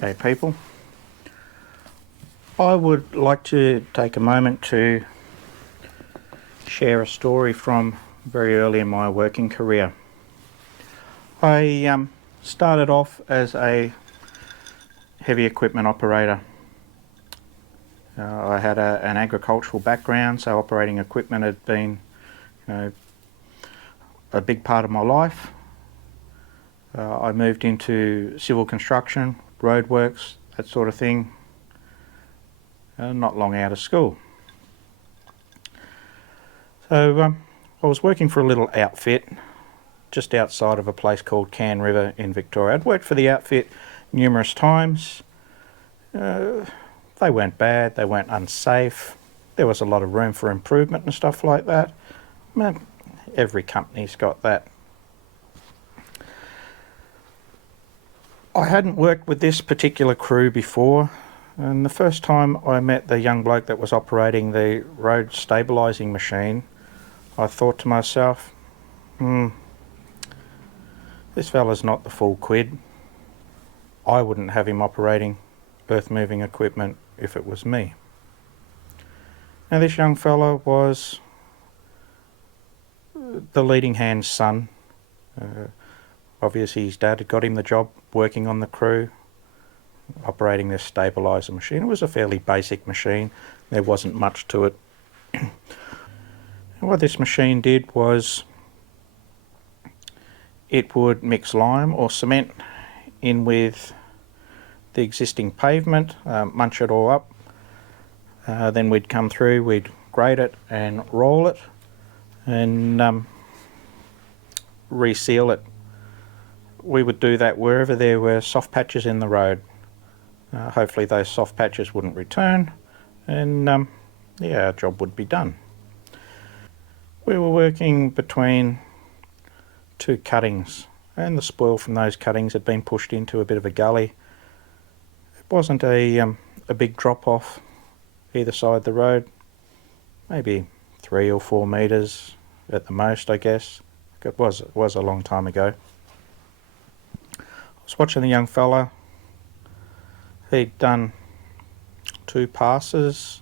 Hey people, I would like to take a moment to share a story from very early in my working career. I started off as a heavy equipment operator. I had an agricultural background, so operating equipment had been a big part of my life. I moved into civil construction, roadworks, that sort of thing, not long out of school. So I was working for a little outfit just outside of a place called Can River in Victoria. I'd worked for the outfit numerous times. They weren't bad, they weren't unsafe. There was a lot of room for improvement and stuff like that. Every company's got that. I hadn't worked with this particular crew before, and the first time I met the young bloke that was operating the road stabilising machine, I thought to myself, this fella's not the full quid. I wouldn't have him operating earth moving equipment if it was me. Now this young fella was the leading hand's son. Obviously his dad had got him the job working on the crew, operating this stabiliser machine. It was a fairly basic machine, there wasn't much to it. And what this machine did was it would mix lime or cement in with the existing pavement, munch it all up, then we'd come through, we'd grade it and roll it and reseal it. We would do that wherever there were soft patches in the road. Hopefully those soft patches wouldn't return and our job would be done. We were working between two cuttings and the spoil from those cuttings had been pushed into a bit of a gully. It wasn't a big drop off either side of the road, maybe 3 or 4 metres at the most, I guess. It was a long time ago. I was watching the young fella. He'd done 2 passes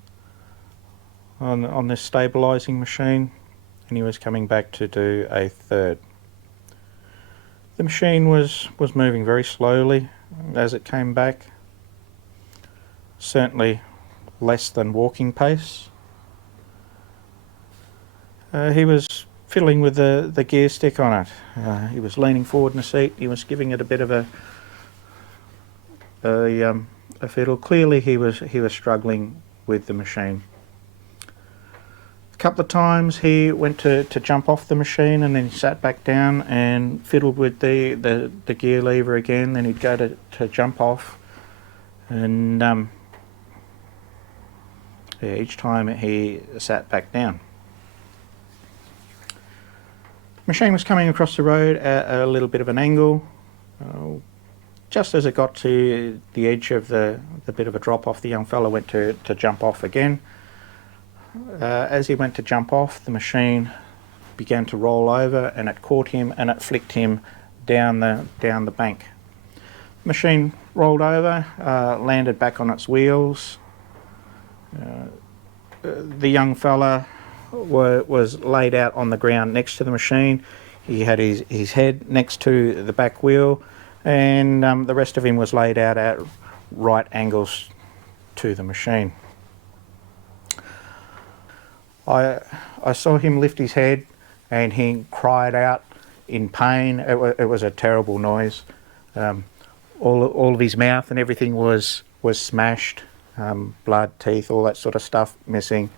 on this stabilising machine and he was coming back to do a 3rd. The machine was moving very slowly as it came back, certainly less than walking pace. He was fiddling with the gear stick on it. He was leaning forward in the seat, he was giving it a bit of a fiddle. Clearly he was struggling with the machine. A couple of times he went to jump off the machine and then he sat back down and fiddled with the gear lever again. Then he'd go to jump off and each time he sat back down. The machine was coming across the road at a little bit of an angle. Just as it got to the edge of the bit of a drop off, the young fella went to jump off again. As he went to jump off, the machine began to roll over and it caught him and it flicked him down the bank. The machine rolled over, landed back on its wheels. The young fella was laid out on the ground next to the machine. He had his head next to the back wheel and the rest of him was laid out at right angles to the machine. I saw him lift his head and he cried out in pain. It was a terrible noise. All of his mouth and everything was smashed, blood, teeth, all that sort of stuff missing,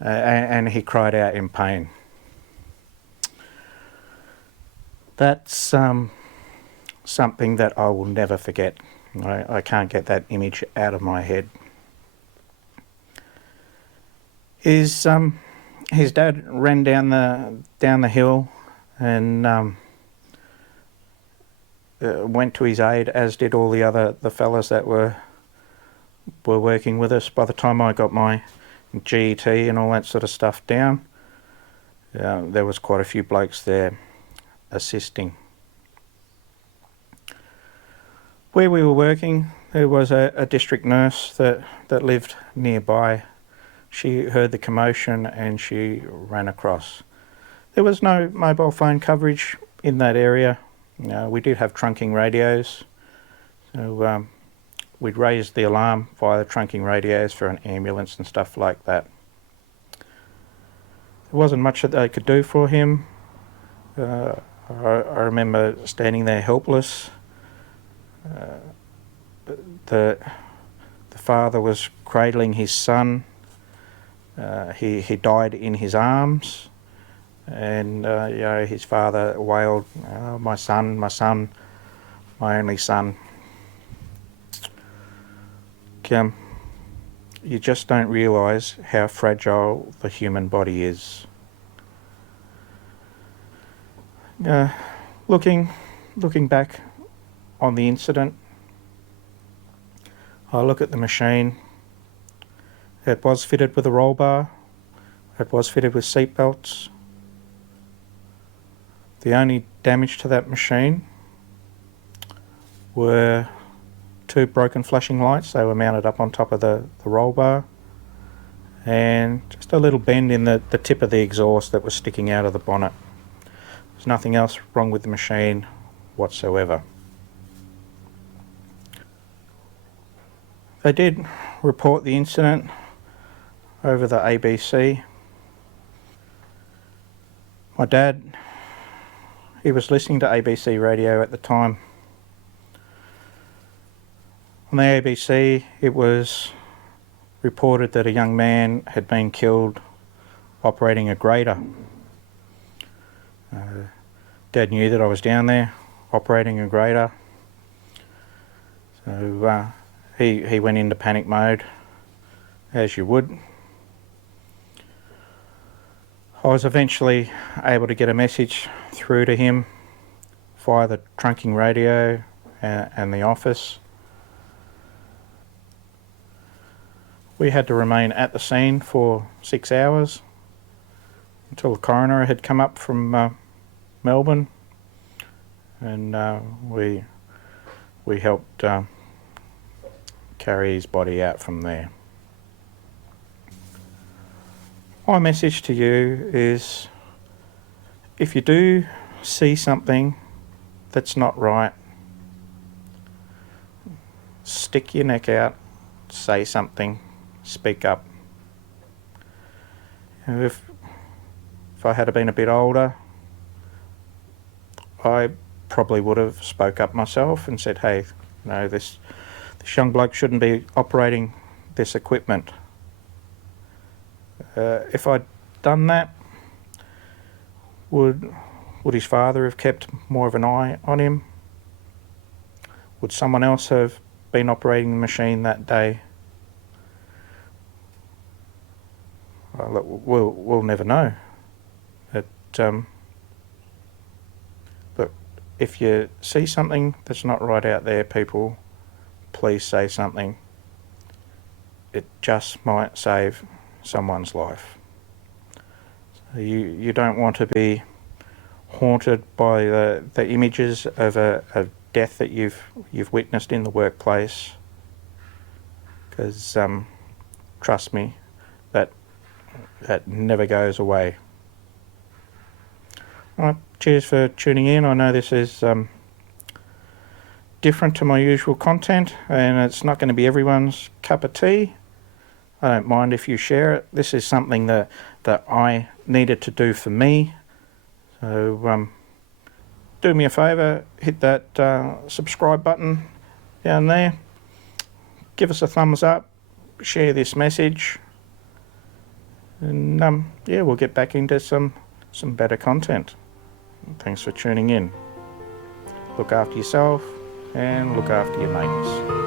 and he cried out in pain. That's something that I will never forget. I can't get that image out of my head. His dad ran down the hill and went to his aid, as did all the fellas that were working with us. By the time I got my GET and all that sort of stuff down, there was quite a few blokes there assisting. Where we were working, There was a district nurse that lived nearby. She heard the commotion and she ran across. There was no mobile phone coverage in that area. We did have trunking radios, so we'd raise the alarm via the trunking radios for an ambulance and stuff like that. There wasn't much that they could do for him. I remember standing there helpless. The father was cradling his son. He died in his arms, and his father wailed, "Oh, my son, my only son." You just don't realise how fragile the human body is. Looking back on the incident, I look at the machine. It was fitted with a roll bar. It was fitted with seat belts. The only damage to that machine were 2 broken flashing lights. They were mounted up on top of the roll bar, and just a little bend in the tip of the exhaust that was sticking out of the bonnet. There's nothing else wrong with the machine whatsoever. They did report the incident over the ABC. My dad, he was listening to ABC radio at the time. On the ABC, it was reported that a young man had been killed operating a grader. Dad knew that I was down there operating a grader, so he went into panic mode, as you would. I was eventually able to get a message through to him via the trunking radio and the office. We had to remain at the scene for 6 hours until the coroner had come up from Melbourne, and we helped carry his body out from there. My message to you is, if you do see something that's not right, stick your neck out, say something, speak up. If I had been a bit older, I probably would have spoke up myself and said, "Hey, no, this young bloke shouldn't be operating this equipment." If I'd done that, would his father have kept more of an eye on him? Would someone else have been operating the machine that day? We'll never know. But if you see something that's not right out there, people, please say something. It just might save someone's life. So you don't want to be haunted by the images of a death that you've witnessed in the workplace, because trust me, that never goes away. Alright, cheers for tuning in. I know this is different to my usual content, and it's not going to be everyone's cup of tea. I don't mind if you share it. This is something that I needed to do for me. So do me a favour, hit that subscribe button down there. Give us a thumbs up. Share this message. And yeah, we'll get back into some better content. Thanks for tuning in. Look after yourself and look after your mates.